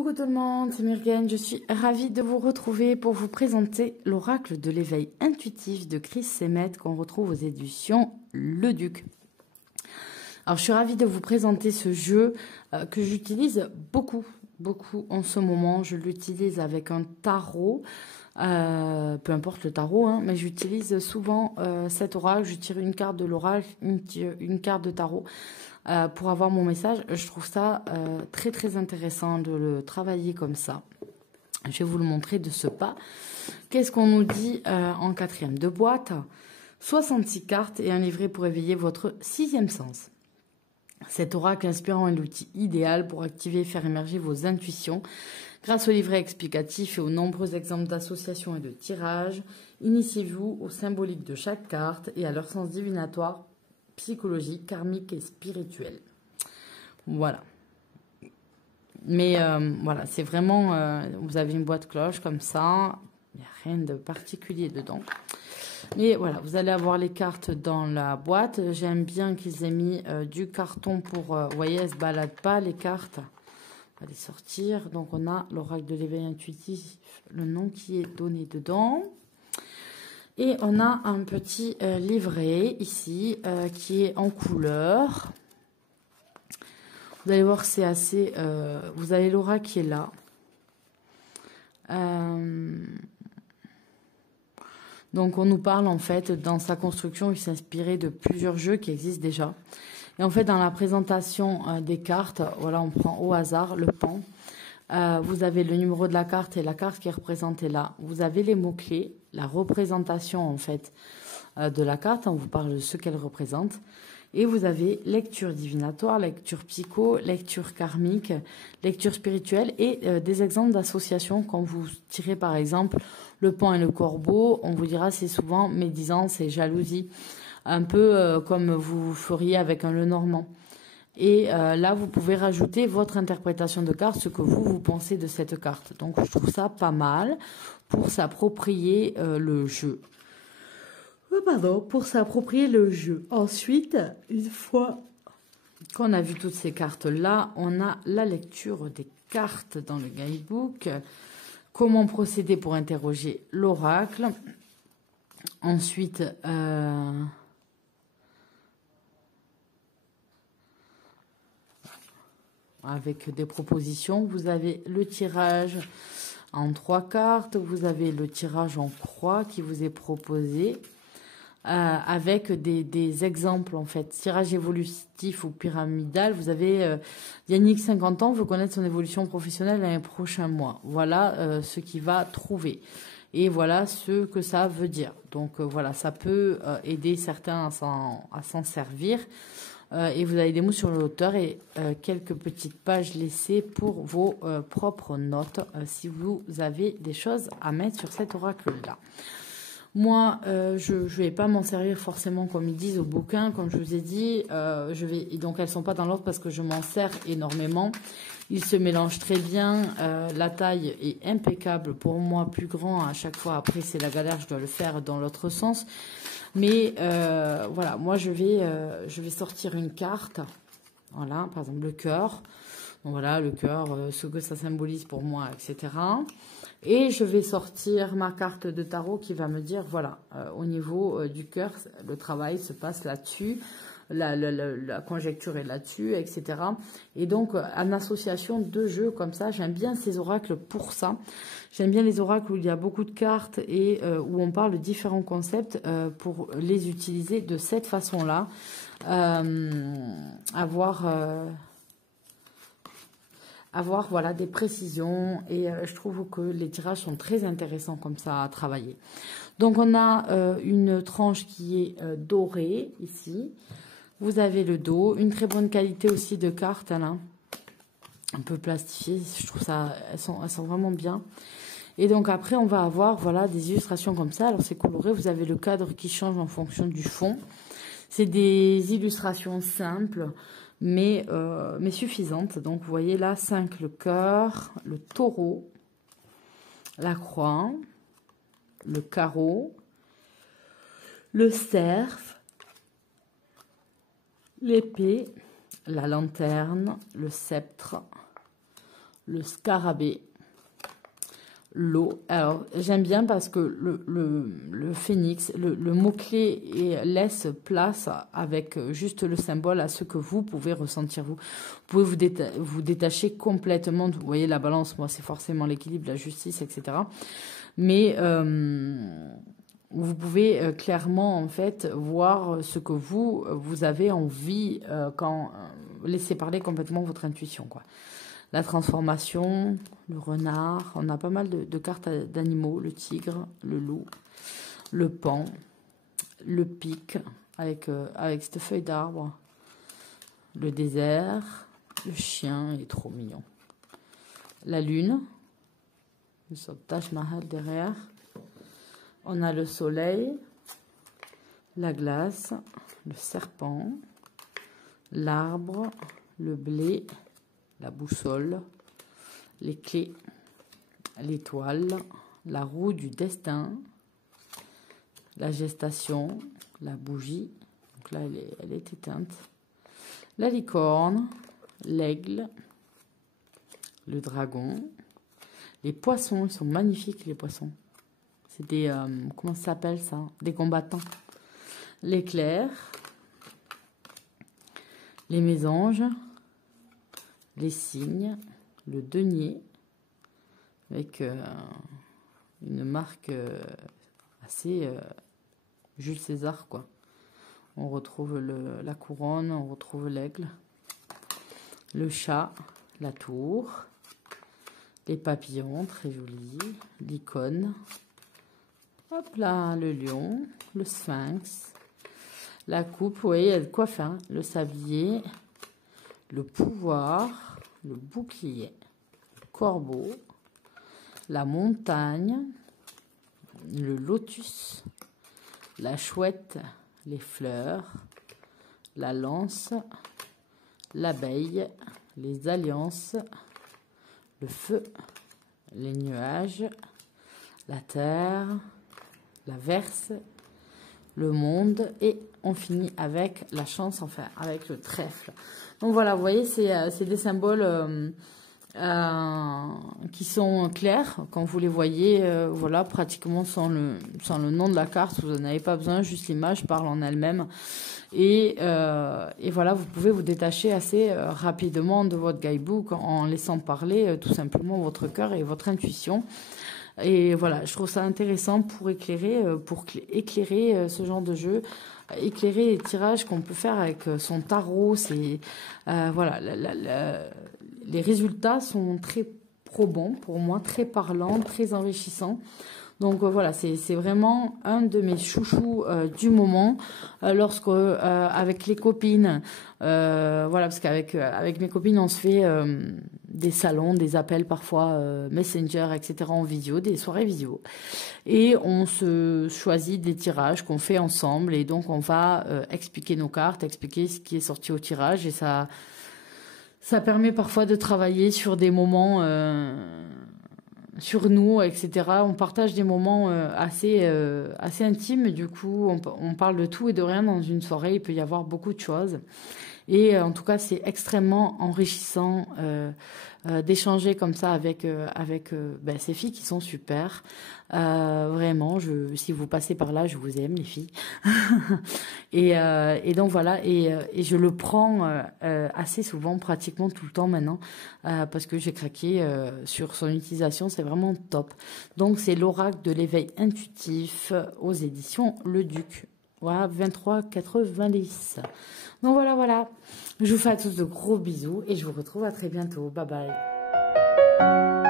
Coucou tout le monde, c'est Myrgane, je suis ravie de vous retrouver pour vous présenter l'oracle de l'éveil intuitif de Chris Semet qu'on retrouve aux éditions Le Duc. Alors je suis ravie de vous présenter ce jeu que j'utilise beaucoup en ce moment. Je l'utilise avec un tarot, peu importe le tarot, hein, mais j'utilise souvent cet oracle. Je tire une carte de l'oracle, une carte de tarot. Pour avoir mon message, je trouve ça très intéressant de le travailler comme ça. Je vais vous le montrer de ce pas. Qu'est-ce qu'on nous dit en quatrième de boîte? 66 cartes et un livret pour éveiller votre sixième sens. Cet oracle inspirant est l'outil idéal pour activer et faire émerger vos intuitions. Grâce au livret explicatif et aux nombreux exemples d'associations et de tirages, initiez-vous au symbolique de chaque carte et à leur sens divinatoire, psychologique, karmique et spirituel. Voilà. Mais voilà, c'est vraiment... vous avez une boîte cloche comme ça. Il n'y a rien de particulier dedans. Mais voilà, vous allez avoir les cartes dans la boîte. J'aime bien qu'ils aient mis du carton pour... vous voyez, elles ne se baladent pas, les cartes. On va les sortir. Donc, on a l'oracle de l'éveil intuitif, le nom qui est donné dedans. Et on a un petit livret ici qui est en couleur. Vous allez voir, c'est assez... vous avez l'oracle qui est là. Donc, on nous parle, en fait, dans sa construction, il s'inspirait de plusieurs jeux qui existent déjà. Et en fait, dans la présentation des cartes, voilà, on prend au hasard le pan. Vous avez le numéro de la carte et la carte qui est représentée là. Vous avez les mots-clés, la représentation, en fait, de la carte. On vous parle de ce qu'elle représente. Et vous avez lecture divinatoire, lecture psycho, lecture karmique, lecture spirituelle et des exemples d'associations. Quand vous tirez par exemple le pan et le corbeau, on vous dira c'est souvent médisance et jalousie. Un peu comme vous feriez avec un Lenormand. Et là, vous pouvez rajouter votre interprétation de carte, ce que vous pensez de cette carte. Donc, je trouve ça pas mal pour s'approprier le jeu. Pour s'approprier le jeu. Ensuite, une fois qu'on a vu toutes ces cartes-là, on a la lecture des cartes dans le guidebook. Comment procéder pour interroger l'oracle. Ensuite, avec des propositions, vous avez le tirage en 3 cartes. Vous avez le tirage en croix qui vous est proposé. Avec des exemples en fait, tirage évolutif ou pyramidal. Vous avez Yannick 50 ans veut connaître son évolution professionnelle dans les prochains mois. Voilà ce qu'il va trouver et voilà ce que ça veut dire. Donc voilà, ça peut aider certains à s'en servir. Et vous avez des mots sur le hauteur et quelques petites pages laissées pour vos propres notes si vous avez des choses à mettre sur cet oracle là. Moi, je vais pas m'en servir forcément comme ils disent au bouquin, comme je vous ai dit. Et donc elles sont pas dans l'ordre parce que je m'en sers énormément. Ils se mélangent très bien. La taille est impeccable pour moi, plus grand à chaque fois. Après, c'est la galère, je dois le faire dans l'autre sens. Mais voilà, moi je vais sortir une carte. Voilà, par exemple le cœur. Donc voilà, le cœur, ce que ça symbolise pour moi, etc. Et je vais sortir ma carte de tarot qui va me dire, voilà, au niveau du cœur, le travail se passe là-dessus, la conjecture est là-dessus, etc. Et donc, en association de jeux comme ça, j'aime bien ces oracles pour ça. J'aime bien les oracles où il y a beaucoup de cartes et où on parle de différents concepts pour les utiliser de cette façon-là. Avoir voilà, des précisions et je trouve que les tirages sont très intéressants comme ça à travailler. Donc on a une tranche qui est dorée ici. Vous avez le dos, une très bonne qualité aussi de cartes là, un peu plastifiées. Je trouve ça, elles sont vraiment bien. Et donc après on va avoir voilà des illustrations comme ça. Alors c'est coloré, vous avez le cadre qui change en fonction du fond. C'est des illustrations simples. Mais suffisante. Donc, vous voyez là, 5, le cœur, le taureau, la croix, le carreau, le cerf, l'épée, la lanterne, le sceptre, le scarabée, l'eau. Alors, j'aime bien parce que le phénix, le mot-clé laisse place avec juste le symbole à ce que vous pouvez ressentir vous. Vous pouvez vous détacher complètement. Vous voyez, la balance, moi, c'est forcément l'équilibre, la justice, etc. Mais vous pouvez clairement, en fait, voir ce que vous avez envie quand laissez parler complètement votre intuition, quoi. La transformation, le renard, on a pas mal de cartes d'animaux, le tigre, le loup, le paon, le pic avec cette feuille d'arbre, le désert, le chien, il est trop mignon. La lune, une sorte de Taj Mahal derrière. On a le soleil, la glace, le serpent, l'arbre, le blé, la boussole, les clés, l'étoile, la roue du destin, la gestation, la bougie, donc là elle est éteinte, la licorne, l'aigle, le dragon, les poissons, ils sont magnifiques les poissons, c'est des, comment ça s'appelle ça, des combattants, l'éclair, les mésanges, les cygnes, le denier, avec une marque assez Jules César, quoi. On retrouve la couronne, on retrouve l'aigle, le chat, la tour, les papillons, très jolis, l'icône, hop là, le lion, le sphinx, la coupe, vous voyez, il y a de quoi faire, le sablier, le pouvoir, le bouclier, le corbeau, la montagne, le lotus, la chouette, les fleurs, la lance, l'abeille, les alliances, le feu, les nuages, la terre, la verse, le monde, et on finit avec la chance, enfin avec le trèfle. Donc voilà, vous voyez, c'est des symboles qui sont clairs quand vous les voyez, voilà, pratiquement sans le nom de la carte. Vous n'en avez pas besoin, juste l'image parle en elle-même. Et voilà, vous pouvez vous détacher assez rapidement de votre guidebook en laissant parler tout simplement votre cœur et votre intuition. Et voilà, je trouve ça intéressant pour éclairer ce genre de jeu, éclairer les tirages qu'on peut faire avec son tarot. C'est voilà, les résultats sont très probants pour moi, très parlants, très enrichissants. Donc voilà, c'est vraiment un de mes chouchous du moment. Lorsque avec les copines, voilà, parce qu'avec mes copines, on se fait des salons, des appels parfois Messenger, etc. en visio, des soirées visio. Et on se choisit des tirages qu'on fait ensemble. Et donc on va expliquer nos cartes, expliquer ce qui est sorti au tirage. Et ça permet parfois de travailler sur des moments... sur nous, etc. On partage des moments assez intimes. Du coup, on parle de tout et de rien dans une soirée. Il peut y avoir beaucoup de choses. Et en tout cas, c'est extrêmement enrichissant d'échanger comme ça avec ces filles qui sont super. Vraiment, si vous passez par là, je vous aime, les filles. et donc voilà, et je le prends assez souvent, pratiquement tout le temps maintenant, parce que j'ai craqué sur son utilisation, c'est vraiment top. Donc c'est l'oracle de l'éveil intuitif aux éditions Le Duc. Voilà, 23,90. Donc voilà. Je vous fais à tous de gros bisous et je vous retrouve à très bientôt. Bye bye.